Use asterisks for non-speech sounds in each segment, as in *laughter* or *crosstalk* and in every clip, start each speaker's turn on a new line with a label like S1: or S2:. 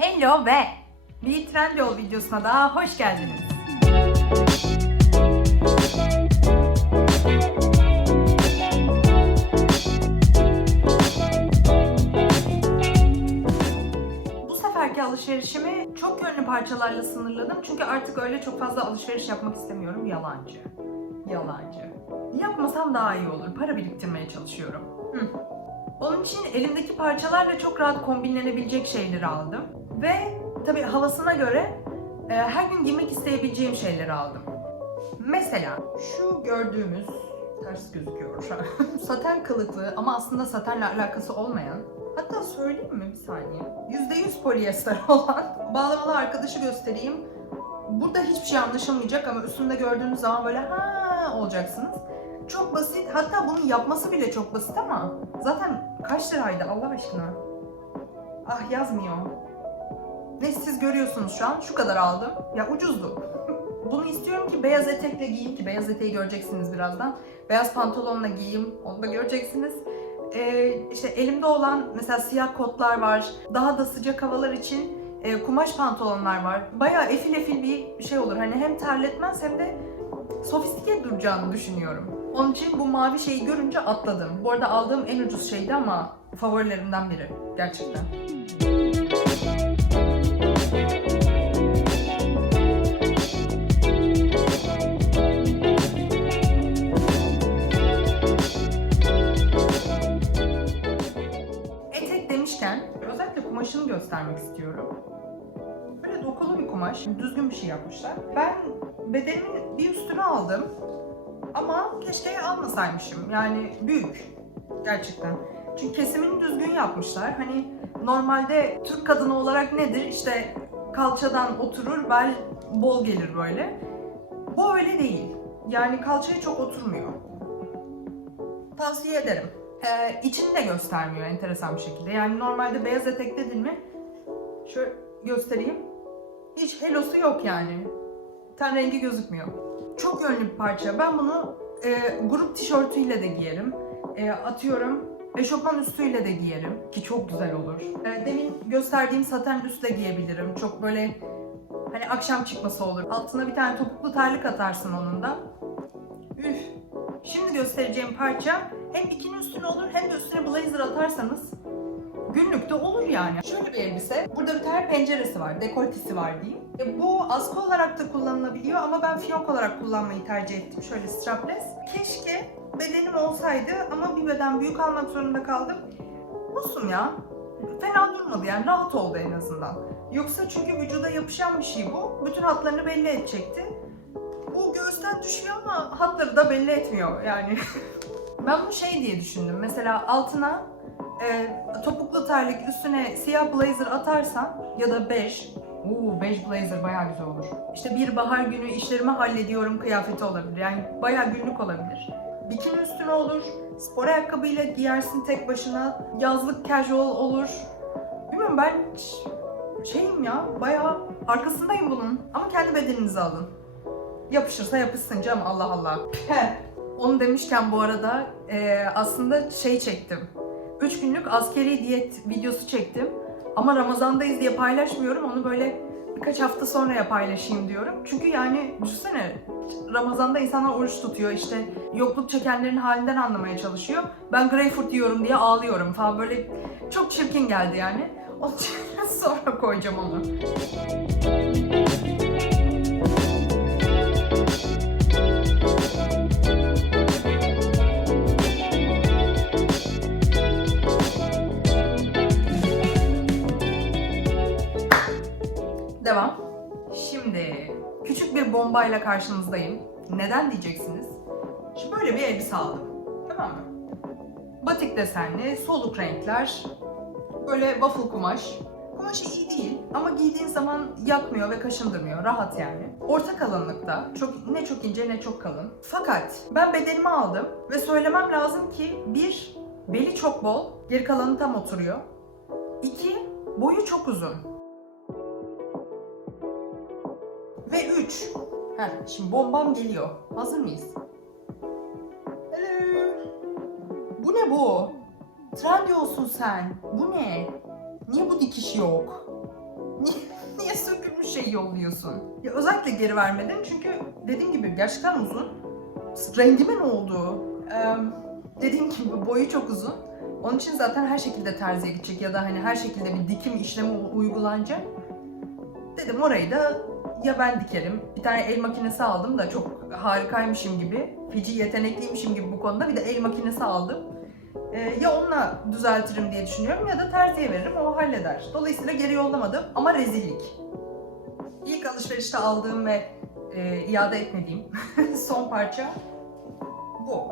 S1: Hello ve bir Trendyol videosuna daha hoş geldiniz. Bu seferki alışverişimi çok yönlü parçalarla sınırladım çünkü artık öyle çok fazla alışveriş yapmak istemiyorum. Yalancı. Yalancı. Yapmasam daha iyi olur. Para biriktirmeye çalışıyorum. Hı. Onun için elimdeki parçalarla çok rahat kombinlenebilecek şeyleri aldım. Ve tabii havasına göre e, her gün giymek isteyebileceğim şeyleri aldım. Mesela şu gördüğümüz ters gözüküyor şu an. *laughs* saten kılıklı ama aslında satenle alakası olmayan hatta söyleyeyim mi bir saniye %100 polyester *laughs* olan bağlamalı arkadaşı göstereyim. Burada hiçbir şey anlaşılmayacak ama üstünde gördüğünüz zaman böyle ha olacaksınız. Çok basit. Hatta bunun yapması bile çok basit ama zaten kaç liraydı Allah aşkına? Ah yazmıyor. Neyse siz görüyorsunuz şu an. Şu kadar aldım. Ya ucuzdu. Bunu istiyorum ki beyaz etekle giyeyim ki beyaz eteği göreceksiniz birazdan. Beyaz pantolonla giyeyim. Onu da göreceksiniz. Ee, işte elimde olan mesela siyah kotlar var. Daha da sıcak havalar için e, kumaş pantolonlar var. Bayağı efil efil bir şey olur. Hani hem terletmez hem de sofistike duracağını düşünüyorum. Onun için bu mavi şeyi görünce atladım. Bu arada aldığım en ucuz şeydi ama favorilerimden biri. Gerçekten. Göstermek istiyorum. Böyle dokulu bir kumaş, düzgün bir şey yapmışlar. Ben bedenimin bir üstünü aldım ama keşke almasaymışım. Yani büyük gerçekten. Çünkü kesimini düzgün yapmışlar. Hani normalde Türk kadını olarak nedir? İşte kalçadan oturur, bel bol gelir böyle. Bu öyle değil. Yani kalçaya çok oturmuyor. Tavsiye ederim. Ee, içini de göstermiyor enteresan bir şekilde. Yani normalde beyaz etek dedin mi? Şöyle göstereyim. Hiç helosu yok yani. Ten rengi gözükmüyor. Çok yönlü bir parça. Ben bunu e, grup tişörtüyle de giyerim. E, atıyorum eşofman üstüyle de giyerim ki çok güzel olur. E, demin gösterdiğim saten üstle giyebilirim. Çok böyle hani akşam çıkması olur. Altına bir tane topuklu terlik atarsın onun da. Üf. Şimdi göstereceğim parça hem bikini üstüne olur hem de üstüne blazer atarsanız günlükte olur yani. Şöyle bir elbise. Burada bir tane penceresi var, dekoltesi var diyeyim. E, bu askı olarak da kullanılabiliyor ama ben fiyonk olarak kullanmayı tercih ettim. Şöyle strapless. Keşke bedenim olsaydı ama bir beden büyük almak zorunda kaldım. Olsun ya. Fena durmadı yani rahat oldu en azından. Yoksa çünkü vücuda yapışan bir şey bu. Bütün hatlarını belli edecekti. Bu göğüsten düşüyor ama hatları da belli etmiyor yani. *laughs* ben bunu şey diye düşündüm. Mesela altına e, topuklu terlik üstüne siyah blazer atarsan ya da bej, Uuu bej blazer bayağı güzel olur. İşte bir bahar günü işlerimi hallediyorum kıyafeti olabilir. Yani bayağı günlük olabilir. Bikini üstüne olur, spor ayakkabıyla giyersin tek başına, yazlık casual olur. Bilmiyorum ben şeyim ya, bayağı arkasındayım bunun. Ama kendi bedeninizi alın. Yapışırsa yapışsın canım Allah Allah. Onu demişken bu arada e, aslında şey çektim. 3 günlük askeri diyet videosu çektim. Ama Ramazan'dayız diye paylaşmıyorum. Onu böyle birkaç hafta sonraya paylaşayım diyorum. Çünkü yani düşünsene Ramazan'da insanlar oruç tutuyor. işte yokluk çekenlerin halinden anlamaya çalışıyor. Ben greyfurt yiyorum diye ağlıyorum falan. Böyle çok çirkin geldi yani. Onun için *laughs* sonra koyacağım onu. Bombayla karşınızdayım. Neden diyeceksiniz? Şimdi böyle bir elbise aldım. Tamam mı? Batik desenli, soluk renkler, böyle waffle kumaş. Kumaşı iyi değil ama giydiğin zaman yakmıyor ve kaşındırmıyor. Rahat yani. Orta kalınlıkta. Çok, ne çok ince ne çok kalın. Fakat ben bedenimi aldım ve söylemem lazım ki bir, beli çok bol, geri kalanı tam oturuyor. İki, boyu çok uzun. Ve 3. Heh, şimdi bombam geliyor. Hazır mıyız? Hello. Bu ne bu? Trendyolsun sen. Bu ne? Niye bu dikiş yok? *laughs* şey yolluyorsun. Ya özellikle geri vermedim çünkü dediğim gibi gerçekten uzun. Rengime ne oldu? Ee, dediğim gibi boyu çok uzun. Onun için zaten her şekilde terziye gidecek ya da hani her şekilde bir dikim işlemi uygulanacak. Dedim orayı da ya ben dikerim. Bir tane el makinesi aldım da çok harikaymışım gibi. Feci yetenekliymişim gibi bu konuda. Bir de el makinesi aldım. Ee, ya onunla düzeltirim diye düşünüyorum ya da terziye veririm o halleder. Dolayısıyla geri yollamadım ama rezillik. İlk alışverişte aldığım ve e, iade etmediğim *laughs* son parça bu.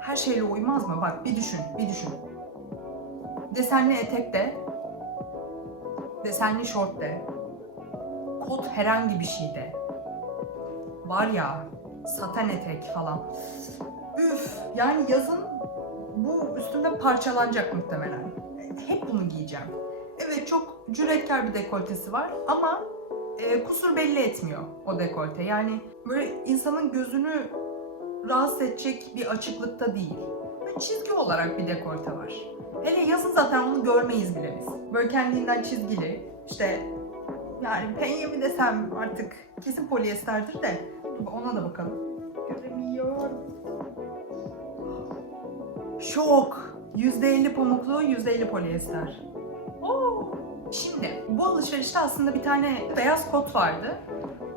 S1: Her şeyle uymaz mı? Bak bir düşün, bir düşün. Desenli etek de, desenli şort de, kot herhangi bir şeyde. Var ya, saten etek falan. Üf, yani yazın bu üstümde parçalanacak muhtemelen. Hep bunu giyeceğim. Evet çok cüretkar bir dekoltesi var ama e, kusur belli etmiyor o dekolte. Yani böyle insanın gözünü rahatsız edecek bir açıklıkta değil. Böyle çizgi olarak bir dekolte var. Hele yazın zaten onu görmeyiz bile biz. Böyle kendinden çizgili, işte yani penye mi desem artık kesin polyesterdir de ona da bakalım. Göremiyorum. Şok! %50 pamuklu, %50 polyester. Oo. Şimdi bu alışverişte aslında bir tane beyaz kot vardı.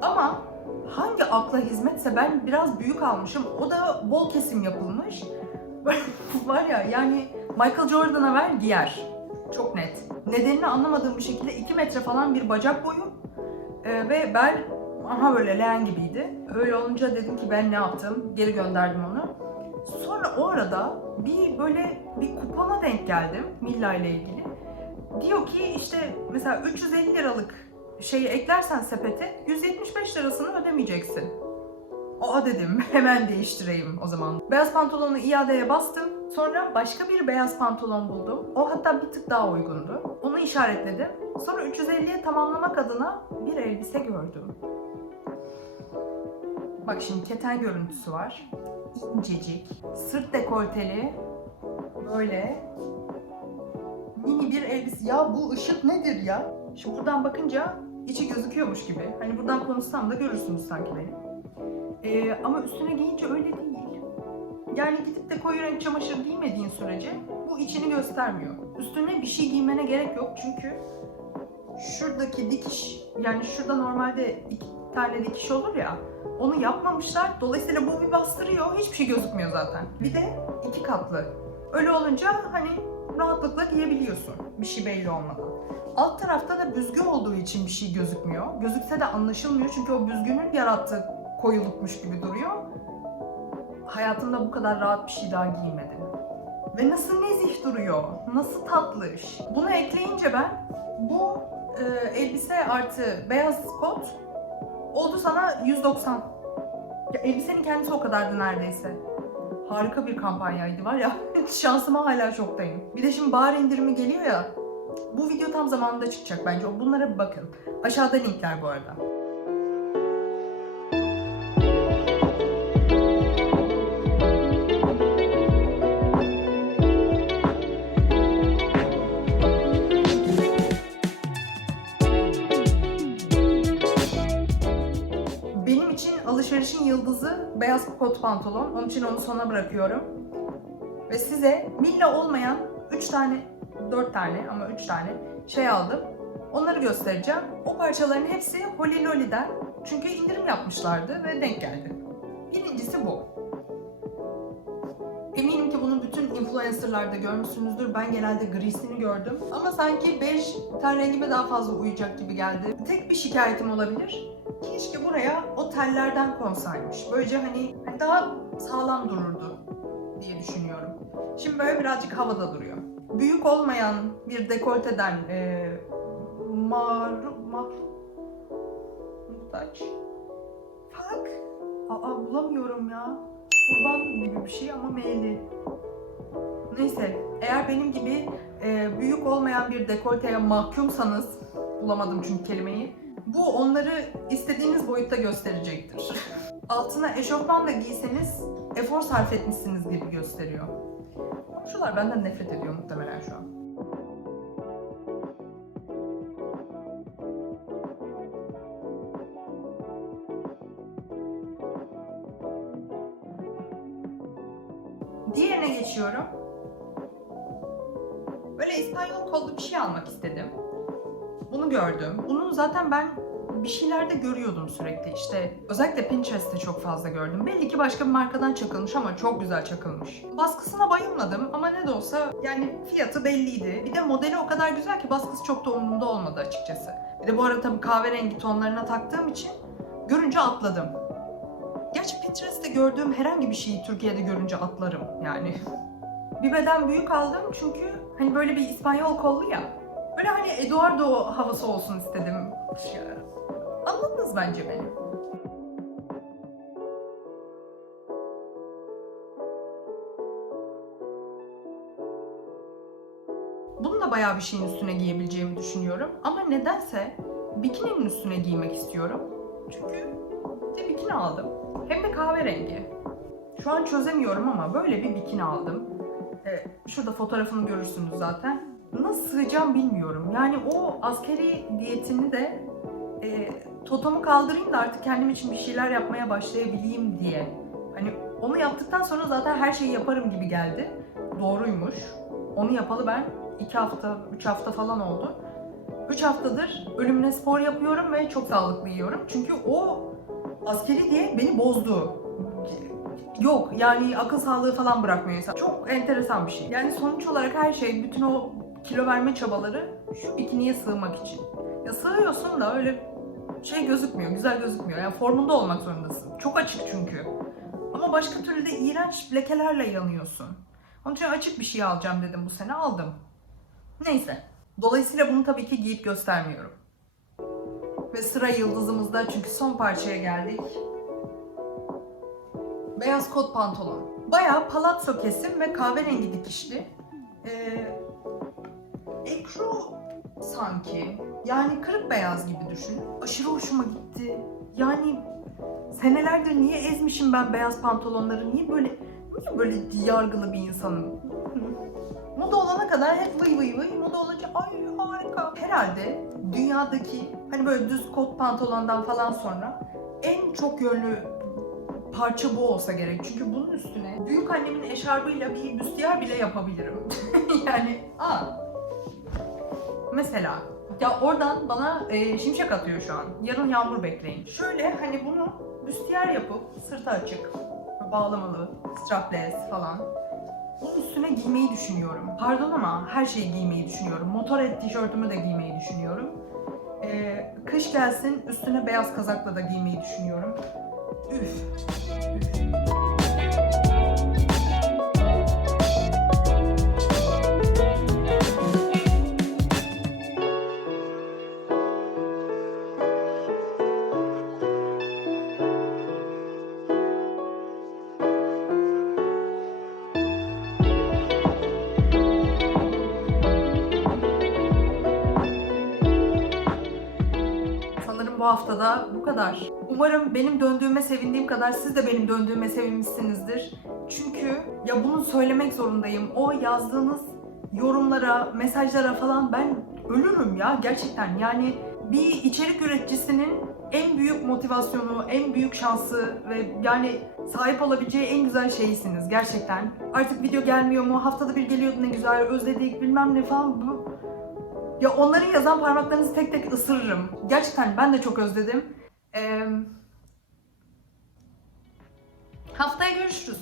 S1: Ama hangi akla hizmetse ben biraz büyük almışım. O da bol kesim yapılmış. *laughs* Var ya yani Michael Jordan'a ver giyer. Çok net. Nedenini anlamadığım bir şekilde 2 metre falan bir bacak boyu. Ee, ve bel aha böyle leğen gibiydi. Öyle olunca dedim ki ben ne yaptım? Geri gönderdim onu. Sonra o arada bir böyle bir kupona denk geldim Milla ile ilgili. Diyor ki işte mesela 350 liralık şeyi eklersen sepete 175 lirasını ödemeyeceksin. Aa dedim *laughs* hemen değiştireyim o zaman. Beyaz pantolonu iadeye bastım. Sonra başka bir beyaz pantolon buldum. O hatta bir tık daha uygundu. Onu işaretledim. Sonra 350'ye tamamlamak adına bir elbise gördüm. Bak şimdi keten görüntüsü var. İncecik, sırt dekolteli, böyle mini bir elbise. Ya bu ışık nedir ya? Şimdi buradan bakınca içi gözüküyormuş gibi. Hani buradan konuşsam da görürsünüz sanki beni. Ee, ama üstüne giyince öyle değil. Yani gidip de koyu renk çamaşır giymediğin sürece bu içini göstermiyor. Üstüne bir şey giymene gerek yok çünkü şuradaki dikiş yani şurada normalde iki tane dikiş olur ya onu yapmamışlar. Dolayısıyla bu bir bastırıyor. Hiçbir şey gözükmüyor zaten. Bir de iki katlı. Öyle olunca hani rahatlıkla giyebiliyorsun. Bir şey belli olmadan. Alt tarafta da büzgü olduğu için bir şey gözükmüyor. Gözükse de anlaşılmıyor çünkü o büzgünün yarattığı koyulukmuş gibi duruyor. Hayatımda bu kadar rahat bir şey daha giymedim. Ve nasıl nezih duruyor, nasıl tatlış. Bunu ekleyince ben bu e, elbise artı beyaz kot oldu sana 190. Ya elbisenin kendisi o kadardı neredeyse. Harika bir kampanyaydı var ya. *laughs* Şansıma hala şoktayım. Bir de şimdi bahar indirimi geliyor ya. Bu video tam zamanında çıkacak bence. Bunlara bir bakın. Aşağıda linkler bu arada. Alışverişin yıldızı beyaz kot pantolon. Onun için onu sona bırakıyorum. Ve size Milla olmayan 3 tane, 4 tane ama 3 tane şey aldım. Onları göstereceğim. O parçaların hepsi Holy Lolly'den. Çünkü indirim yapmışlardı ve denk geldi. Birincisi bu. Eminim ki bunu bütün influencerlarda görmüşsünüzdür. Ben genelde grisini gördüm. Ama sanki bej ten rengime daha fazla uyacak gibi geldi. Tek bir şikayetim olabilir. Keşke buraya o tellerden konsaymış. Böylece hani, hani daha sağlam dururdu diye düşünüyorum. Şimdi böyle birazcık havada duruyor. Büyük olmayan bir dekolteden e, mahrum, mahrum, muhtaç. Fuck. Aa bulamıyorum ya. Kurban gibi bir şey ama meyli. Neyse, eğer benim gibi e, büyük olmayan bir dekolteye mahkumsanız, bulamadım çünkü kelimeyi, bu onları istediğiniz boyutta gösterecektir. Altına eşofman da giyseniz efor sarf etmişsiniz gibi gösteriyor. Komşular benden nefret ediyor muhtemelen şu an. Diğerine geçiyorum. Böyle İspanyol kollu bir şey almak istedim. Bunu gördüm. Bunu zaten ben bir şeylerde görüyordum sürekli işte. Özellikle Pinterest'te çok fazla gördüm. Belli ki başka bir markadan çakılmış ama çok güzel çakılmış. Baskısına bayılmadım ama ne de olsa yani fiyatı belliydi. Bir de modeli o kadar güzel ki baskısı çok da umurumda olmadı açıkçası. Bir de bu arada tabii kahverengi tonlarına taktığım için görünce atladım. Gerçi Pinterest'te gördüğüm herhangi bir şeyi Türkiye'de görünce atlarım yani. *laughs* bir beden büyük aldım çünkü hani böyle bir İspanyol kollu ya. Böyle hani Eduardo havası olsun istedim. Anladınız bence beni. Bunu da bayağı bir şeyin üstüne giyebileceğimi düşünüyorum. Ama nedense bikininin üstüne giymek istiyorum. Çünkü bir bikini aldım. Hem de kahverengi. Şu an çözemiyorum ama böyle bir bikini aldım. Ee, şurada fotoğrafını görürsünüz zaten. Nasıl sığacağım bilmiyorum. Yani o askeri diyetini de e, totomu kaldırayım da artık kendim için bir şeyler yapmaya başlayabileyim diye. Hani onu yaptıktan sonra zaten her şeyi yaparım gibi geldi. Doğruymuş. Onu yapalı ben 2 hafta, 3 hafta falan oldu. 3 haftadır ölümüne spor yapıyorum ve çok sağlıklı yiyorum. Çünkü o askeri diyet beni bozdu. Yok yani akıl sağlığı falan bırakmıyor insan. Çok enteresan bir şey. Yani sonuç olarak her şey, bütün o kilo verme çabaları şu bikiniye sığmak için. Ya sığıyorsun da öyle şey gözükmüyor, güzel gözükmüyor. Yani formunda olmak zorundasın. Çok açık çünkü. Ama başka türlü de iğrenç lekelerle yanıyorsun. Onun için açık bir şey alacağım dedim bu sene aldım. Neyse. Dolayısıyla bunu tabii ki giyip göstermiyorum. Ve sıra yıldızımızda çünkü son parçaya geldik. Beyaz kot pantolon. Bayağı palazzo kesim ve kahverengi dikişli. Ee, ekru sanki. Yani kırık beyaz gibi düşün. Aşırı hoşuma gitti. Yani senelerdir niye ezmişim ben beyaz pantolonları? Niye böyle niye böyle yargılı bir insanım? Moda olana kadar hep vıy vıy vıy moda olunca ay harika. Herhalde dünyadaki hani böyle düz kot pantolondan falan sonra en çok yönlü parça bu olsa gerek. Çünkü bunun üstüne büyük annemin eşarbıyla bir büstiyer bile yapabilirim. *laughs* yani aa. Mesela ya oradan bana e, şimşek atıyor şu an. Yarın yağmur bekleyin. Şöyle hani bunu büstiyer yapıp sırtı açık, bağlamalı, strapless falan. Bunun üstüne giymeyi düşünüyorum. Pardon ama her şeyi giymeyi düşünüyorum. Motorhead tişörtümü de giymeyi düşünüyorum. Ee, kış gelsin üstüne beyaz kazakla da giymeyi düşünüyorum. Üf. Üf. Bu haftada bu kadar. Umarım benim döndüğüme sevindiğim kadar siz de benim döndüğüme sevinmişsinizdir. Çünkü ya bunu söylemek zorundayım. O yazdığınız yorumlara, mesajlara falan ben ölürüm ya gerçekten. Yani bir içerik üreticisinin en büyük motivasyonu, en büyük şansı ve yani sahip olabileceği en güzel şeysiniz gerçekten. Artık video gelmiyor mu? Haftada bir geliyordu ne güzel, özledik bilmem ne falan. Bu, ya onları yazan parmaklarınızı tek tek ısırırım. Gerçekten ben de çok özledim. Ee, haftaya görüşürüz.